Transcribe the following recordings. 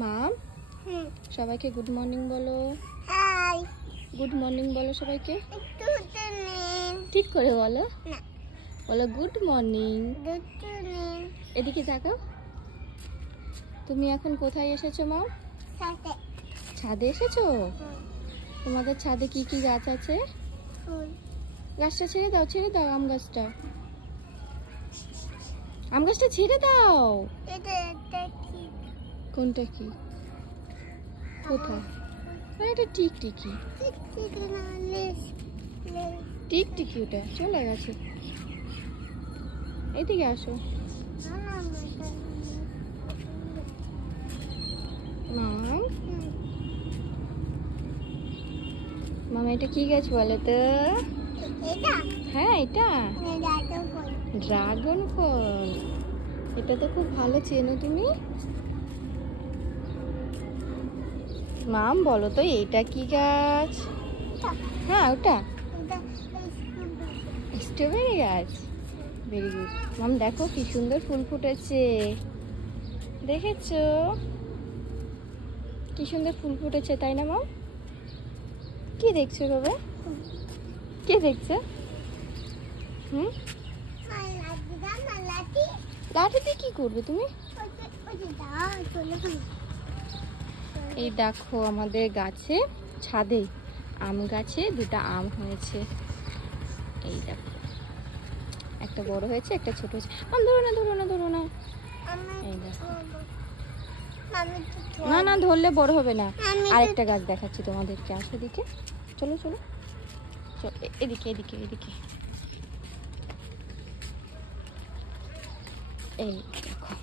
মাম, সবাইকে good morning বলো। Good morning বলো সবাইকে। ঠিক করে বলো। বলো গুড মর্নিং। এদিকে তাকাও। তুমি এখন কোথায় এসেছো মা? ছাদে এসেছো? তোমাদের ছাদে কি কি গাছ আছে? গাছটা ছেড়ে দাও, ছেড়ে দাও আম গাছটা। আম গাছটা ছেড়ে দাও। কোনটা কি? কোথায়? এটা টিকটিকি। টিকটিকি ওটা চলে গেছে। এদিকে আসো। মাম, মামা এটা কি গাছ বলে তো? হ্যাঁ এটা ড্রাগন ফল। এটা তো খুব ভালো চেনো তুমি। মাম বলো তো এটা কি গাছ? হ্যাঁ ওটা স্ট্রবেরি গাছ। ভেরি গুড মাম। দেখো কি সুন্দর ফুল ফুটেছে, দেখেছো? কি সুন্দর ফুল ফুটেছে তাই না মাম? কি দেখছো বাবা? কি দেখছো? লাঠি দিয়ে কি করবে তুমি? এই দেখো আমাদের গাছে, ছাদে আম গাছে দুটো আম হয়েছে। এই দেখো একটা বড় হয়েছে, একটা ছোট হয়েছে। আম ধরো না, ধরো না, ধরো না। এই দেখো। না না ধরলে বড় হবে না। আরেকটা গাছ দেখাচ্ছি তোমাদেরকে। আসো এদিকে, চলো চলো, এদিকে এদিকে এদিকে। এই দেখো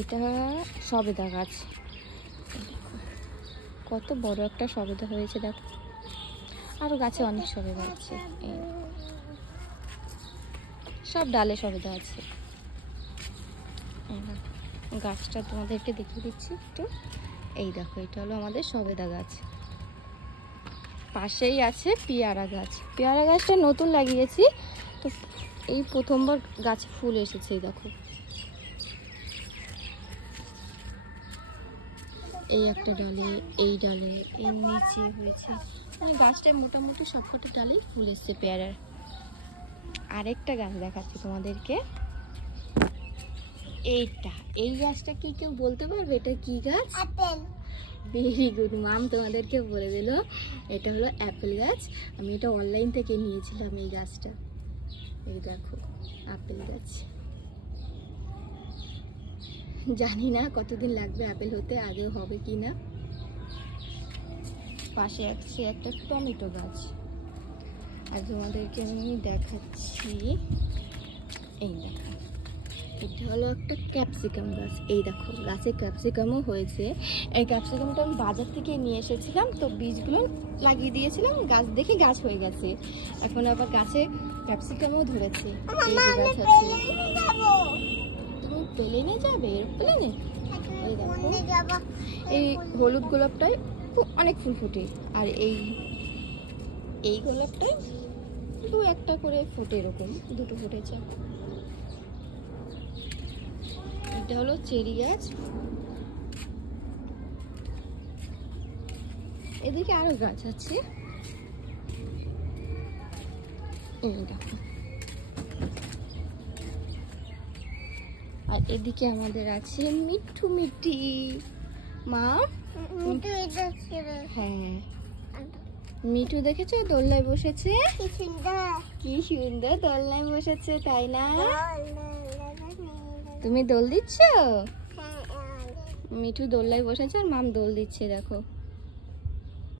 এটা সবেদা গাছ। কত বড় একটা সবেদা হয়েছে দেখো। আরো গাছে অনেক সবেদা আছে। এই সব ডালে সবেদা আছে। গাছটা তোমাদেরকে দেখিয়ে দিচ্ছি একটু। এই দেখো এটা হলো আমাদের সবেদা গাছ। পাশেই আছে পেয়ারা গাছ। পেয়ারা গাছটা নতুন লাগিয়েছি তো, এই প্রথমবার গাছে ফুল এসেছে। এই দেখো এই একটা ডালে, এই ডালে, এর নিচে হয়েছে। মানে গাছটায় মোটামুটি সবকটা ডালেই ফুল এসছে পেয়ারার। আরেকটা গাছ দেখাচ্ছি তোমাদেরকে। এইটা, এই গাছটা কি কেউ বলতে পারবে এটা কি গাছ? আপেল। ভেরি গুড মাম, তোমাদেরকে বলে দিল এটা হলো অ্যাপেল গাছ। আমি এটা অনলাইন থেকে নিয়েছিলাম এই গাছটা। এই দেখো আপেল গাছ। জানি না কতদিন লাগবে আপেল হতে, আদৌ হবে কি না। পাশে আছে একটা টমেটো গাছ। আর তোমাদেরকে আমি দেখাচ্ছি, এই দেখো এটা হলো একটা ক্যাপসিকাম গাছ। এই দেখো গাছে ক্যাপসিকামও হয়েছে। এই ক্যাপসিকামটা আমি বাজার থেকে নিয়ে এসেছিলাম, তো বীজগুলো লাগিয়ে দিয়েছিলাম, গাছ দেখে গাছ হয়ে গেছে। এখন আবার গাছে ক্যাপসিকামও ধরেছে। এই যে গাছ আছে। তুমি প্লেনে যাবে? এরপ্লেনে? এই দেখো এই হলুদ গোলাপটায় অনেক ফুল ফুটে, আর এই গোলাপটায় দু একটা করে ফুটে, এরকম দুটো ফুটেছে। এটা হলো চেরি গাছ। এদিকে আরো গাছ আছে। আর এদিকে আমাদের আছে মিঠু মিঠি। মা হ্যাঁ মিঠু দেখেছো দোলনায় বসেছে? কি সুন্দর দোলনায় বসেছে তাই না? তুমি দোল দিচ্ছ? মিঠু দোলনায় বসেছে আর মাম দোল দিচ্ছে দেখো।